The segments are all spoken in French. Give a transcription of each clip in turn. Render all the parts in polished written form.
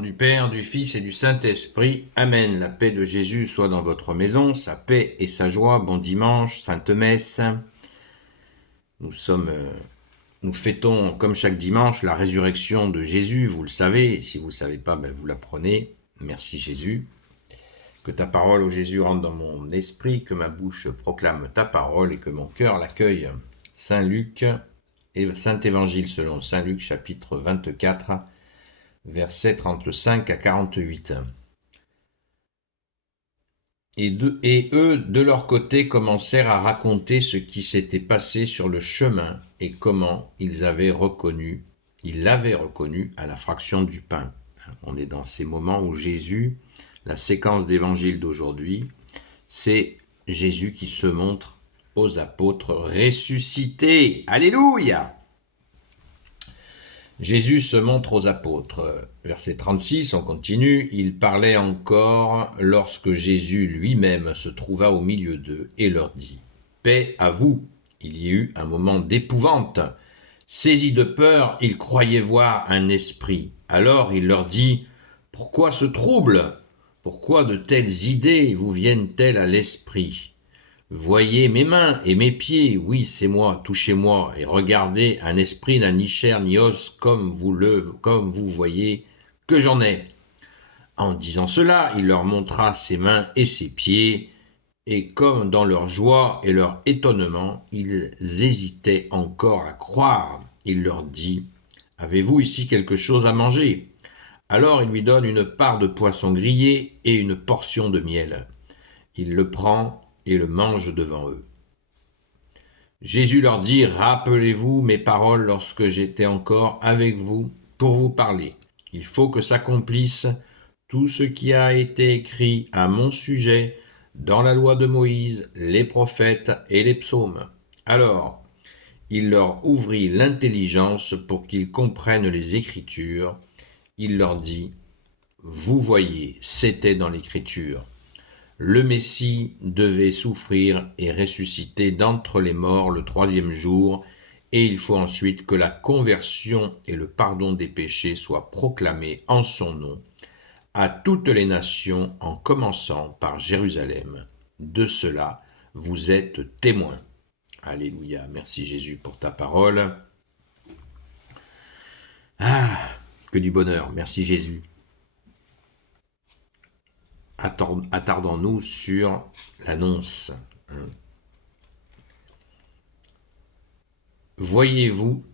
nom du Père, du Fils et du Saint-Esprit. Amen. La paix de Jésus soit dans votre maison, sa paix et sa joie. Bon dimanche, Sainte Messe. Nous fêtons, comme chaque dimanche, la résurrection de Jésus. Vous le savez. Si vous ne le savez pas, vous l'apprenez. Merci Jésus. Que ta parole, ô Jésus, rentre dans mon esprit, que ma bouche proclame ta parole et que mon cœur l'accueille. Saint Luc et Saint Évangile selon Saint Luc, chapitre 24, versets 35 à 48. Et eux, de leur côté, commencèrent à raconter ce qui s'était passé sur le chemin et comment ils l'avaient reconnu à la fraction du pain. On est dans ces moments où Jésus, la séquence d'évangile d'aujourd'hui, c'est Jésus qui se montre aux apôtres ressuscités. Alléluia! Jésus se montre aux apôtres. Verset 36, on continue. Il parlait encore lorsque Jésus lui-même se trouva au milieu d'eux et leur dit « Paix à vous !» Il y eut un moment d'épouvante. Saisis de peur, ils croyaient voir un esprit. Alors il leur dit « Pourquoi ce trouble ? Pourquoi de telles idées vous viennent-elles à l'esprit ? Voyez mes mains et mes pieds, oui, c'est moi, touchez-moi, et regardez, un esprit n'a ni chair ni os, comme vous voyez que j'en ai. » En disant cela, il leur montra ses mains et ses pieds, et comme dans leur joie et leur étonnement, ils hésitaient encore à croire. Il leur dit « Avez-vous ici quelque chose à manger ?» Alors il lui donne une part de poisson grillé et une portion de miel. Il le prend et le mange devant eux. Jésus leur dit « Rappelez-vous mes paroles lorsque j'étais encore avec vous pour vous parler. Il faut que s'accomplisse tout ce qui a été écrit à mon sujet dans la loi de Moïse, les prophètes et les psaumes. » Alors, il leur ouvrit l'intelligence pour qu'ils comprennent les Écritures. Il leur dit « Vous voyez, c'était dans l'Écriture. Le Messie devait souffrir et ressusciter d'entre les morts le troisième jour, et il faut ensuite que la conversion et le pardon des péchés soient proclamés en son nom à toutes les nations, en commençant par Jérusalem. De cela, vous êtes témoins. » Alléluia. Merci Jésus pour ta parole. Ah, que du bonheur. Merci Jésus. Attardons-nous sur l'annonce. Voyez-vous,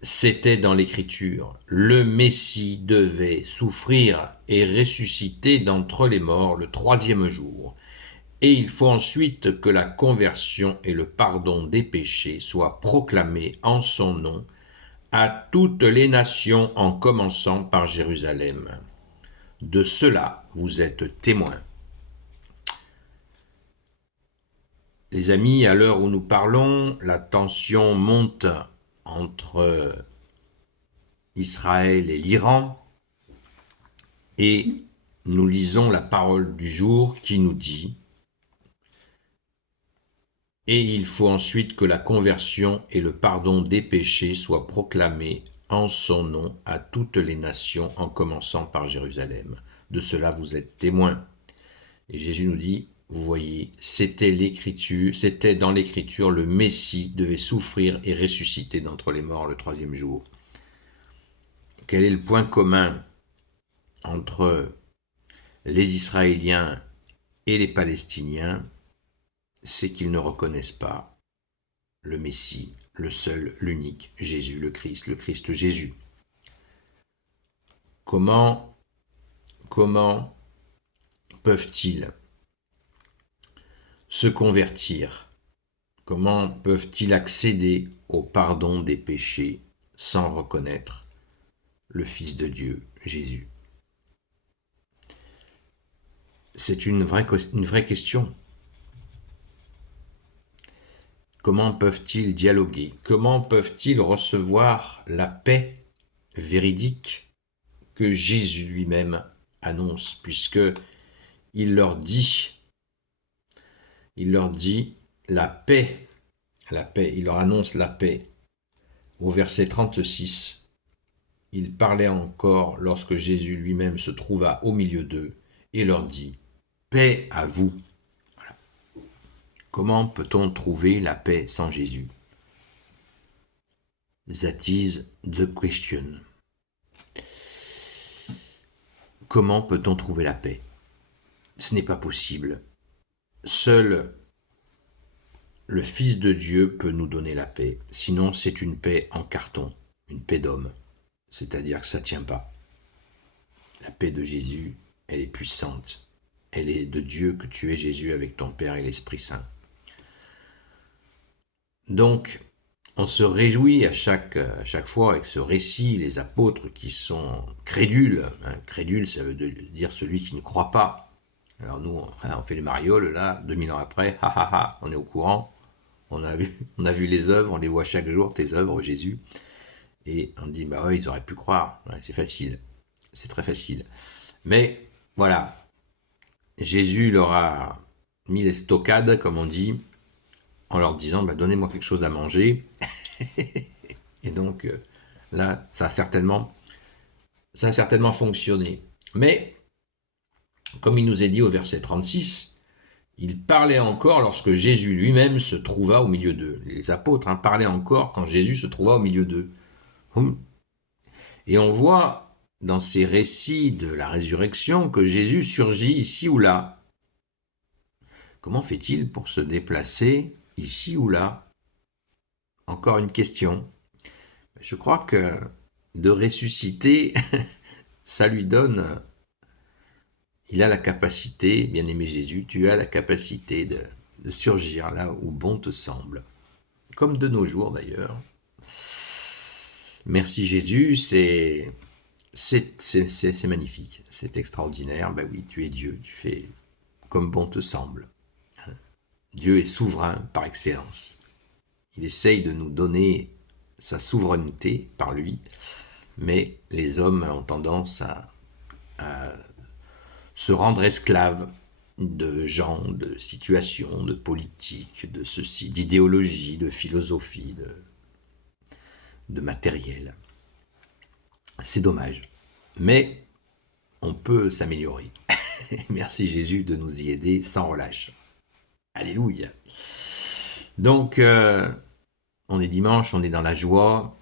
c'était dans l'Écriture. Le Messie devait souffrir et ressusciter d'entre les morts le troisième jour. Et il faut ensuite que la conversion et le pardon des péchés soient proclamés en son nom à toutes les nations, en commençant par Jérusalem. De cela, vous êtes témoins. Les amis, à l'heure où nous parlons, la tension monte entre Israël et l'Iran, et nous lisons la parole du jour qui nous dit « Et il faut ensuite que la conversion et le pardon des péchés soient proclamés en son nom à toutes les nations, en commençant par Jérusalem. De cela vous êtes témoins. » Et Jésus nous dit, vous voyez, c'était dans l'Écriture, le Messie devait souffrir et ressusciter d'entre les morts le troisième jour. Quel est le point commun entre les Israéliens et les Palestiniens? C'est qu'ils ne reconnaissent pas le Messie, le seul, l'unique, Jésus, le Christ Jésus. Comment peuvent-ils se convertir? Comment peuvent-ils accéder au pardon des péchés sans reconnaître le Fils de Dieu, Jésus? C'est une vraie question. Comment peuvent-ils dialoguer? Comment peuvent-ils recevoir la paix véridique que Jésus lui-même annonce, puisque il leur dit la paix, il leur annonce la paix. Au verset 36, il parlait encore lorsque Jésus lui-même se trouva au milieu d'eux et leur dit « Paix à vous ». Comment peut-on trouver la paix sans Jésus? That is the question. Comment peut-on trouver la paix? Ce n'est pas possible. Seul le Fils de Dieu peut nous donner la paix. Sinon, c'est une paix en carton, une paix d'homme. C'est-à-dire que ça ne tient pas. La paix de Jésus, elle est puissante. Elle est de Dieu que tu es Jésus avec ton Père et l'Esprit Saint. Donc, on se réjouit à chaque fois avec ce récit, les apôtres qui sont crédules. Crédule, ça veut dire celui qui ne croit pas. Alors nous, on fait les marioles, là, 2000 ans après, on est au courant. On a vu les œuvres, on les voit chaque jour, tes œuvres, Jésus. Et on dit, bah ouais, ils auraient pu croire. Ouais, c'est facile. C'est très facile. Mais, voilà. Jésus leur a mis les stockades, comme on dit, en leur disant, bah, donnez-moi quelque chose à manger. Et donc, là, ça a certainement fonctionné. Mais, comme il nous est dit au verset 36, il parlait encore lorsque Jésus lui-même se trouva au milieu d'eux. Les apôtres parlaient encore quand Jésus se trouva au milieu d'eux. Et on voit dans ces récits de la résurrection que Jésus surgit ici ou là. Comment fait-il pour se déplacer ici ou là? Encore une question. Je crois que de ressusciter, ça lui donne... Il a la capacité, bien-aimé Jésus, tu as la capacité de surgir là où bon te semble. Comme de nos jours d'ailleurs. Merci Jésus, c'est magnifique, c'est extraordinaire. Ben oui, tu es Dieu, tu fais comme bon te semble. Dieu est souverain par excellence. Il essaye de nous donner sa souveraineté par lui, mais les hommes ont tendance à se rendre esclaves de gens, de situations, de politiques, de ceci, d'idéologie, de philosophie, de matériel. C'est dommage. Mais on peut s'améliorer. Merci Jésus de nous y aider sans relâche. Alléluia. Donc, on est dimanche, on est dans la joie.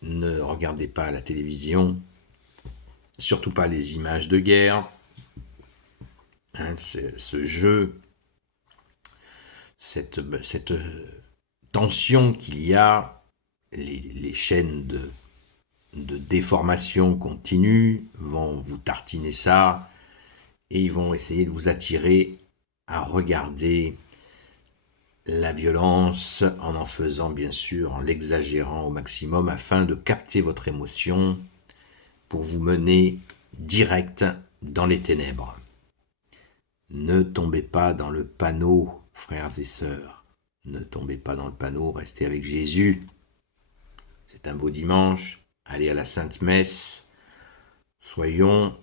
Ne regardez pas la télévision. Surtout pas les images de guerre. Ce jeu, cette tension qu'il y a, les chaînes de déformation continue vont vous tartiner ça et ils vont essayer de vous attirer à regarder la violence en faisant bien sûr, en l'exagérant au maximum afin de capter votre émotion pour vous mener direct dans les ténèbres. Ne tombez pas dans le panneau, frères et sœurs. Ne tombez pas dans le panneau, restez avec Jésus. C'est un beau dimanche. Allez à la Sainte Messe. Soyons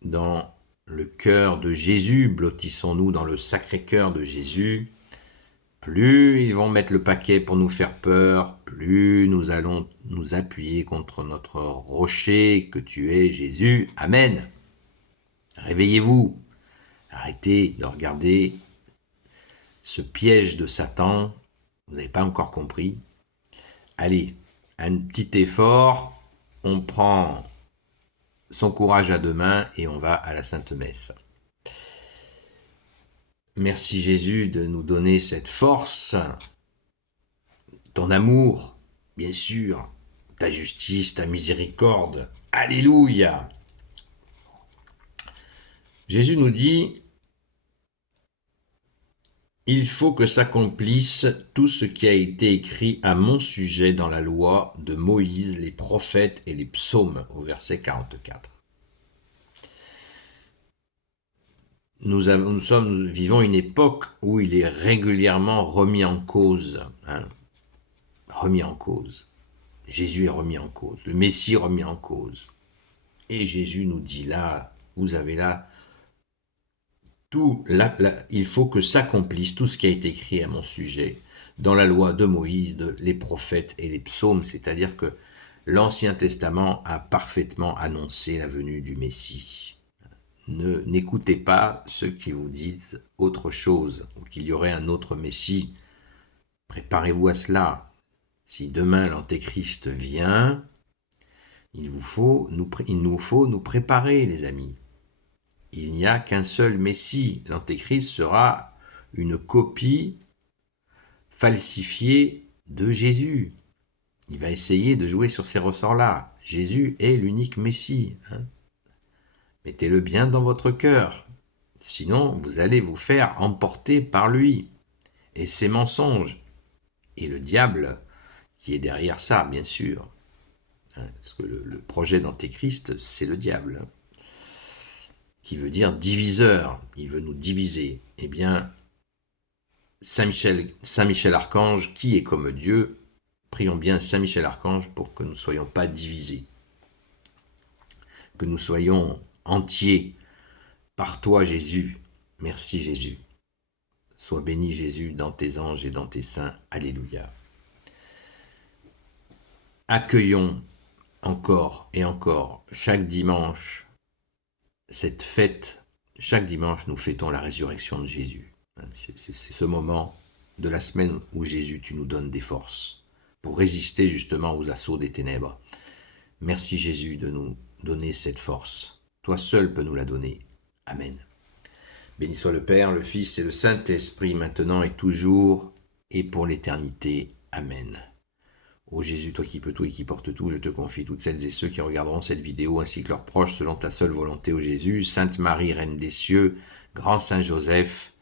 dans le cœur de Jésus. Blottissons-nous dans le Sacré-Cœur de Jésus. Plus ils vont mettre le paquet pour nous faire peur, plus nous allons nous appuyer contre notre rocher que tu es, Jésus. Amen. Réveillez-vous. Arrêtez de regarder ce piège de Satan. Vous n'avez pas encore compris. Allez, un petit effort. On prend son courage à deux mains et on va à la Sainte Messe. Merci Jésus de nous donner cette force, ton amour, bien sûr, ta justice, ta miséricorde. Alléluia. Jésus nous dit, il faut que s'accomplisse tout ce qui a été écrit à mon sujet dans la loi de Moïse, les prophètes et les psaumes, au verset 44. Nous vivons une époque où il est régulièrement remis en cause. Remis en cause. Jésus est remis en cause. Le Messie remis en cause. Et Jésus nous dit là, vous avez là, il faut que s'accomplisse tout ce qui a été écrit à mon sujet dans la loi de Moïse, les prophètes et les psaumes. C'est-à-dire que L'Ancien Testament a parfaitement annoncé la venue du Messie. N'écoutez pas ceux qui vous disent autre chose, ou qu'il y aurait un autre Messie. Préparez-vous à cela. Si demain l'Antéchrist vient, il nous faut nous préparer, les amis. Il n'y a qu'un seul Messie. L'Antéchrist sera une copie falsifiée de Jésus. Il va essayer de jouer sur ces ressorts-là. Jésus est l'unique Messie. Mettez-le bien dans votre cœur. Sinon, vous allez vous faire emporter par lui et ses mensonges. Et le diable qui est derrière ça, bien sûr. Parce que le projet d'Antéchrist, c'est le diable. Qui veut dire diviseur. Il veut nous diviser. Eh bien, Saint Michel Archange, qui est comme Dieu, prions bien Saint Michel Archange pour que nous ne soyons pas divisés. Que nous soyons entiers par toi, Jésus. Merci, Jésus. Sois béni, Jésus, dans tes anges et dans tes saints. Alléluia. Accueillons encore et encore chaque dimanche cette fête. Chaque dimanche, nous fêtons la résurrection de Jésus. C'est ce moment de la semaine où Jésus, tu nous donnes des forces pour résister justement aux assauts des ténèbres. Merci Jésus de nous donner cette force. Toi seul peux nous la donner. Amen. Béni soit le Père, le Fils et le Saint-Esprit, maintenant et toujours, et pour l'éternité. Amen. Ô Jésus, toi qui peux tout et qui portes tout, je te confie toutes celles et ceux qui regarderont cette vidéo, ainsi que leurs proches, selon ta seule volonté, ô Jésus. Sainte Marie, Reine des cieux, Grand Saint Joseph,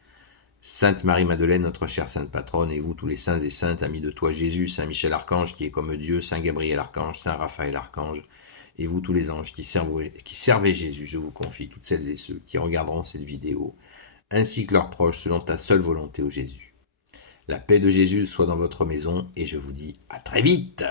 Sainte Marie-Madeleine, notre chère Sainte Patronne, et vous tous les saints et saintes, amis de toi Jésus, Saint Michel Archange, qui est comme Dieu, Saint Gabriel Archange, Saint Raphaël Archange, et vous tous les anges qui servaient Jésus, je vous confie toutes celles et ceux qui regarderont cette vidéo, ainsi que leurs proches, selon ta seule volonté, ô Jésus. La paix de Jésus soit dans votre maison, et je vous dis à très vite.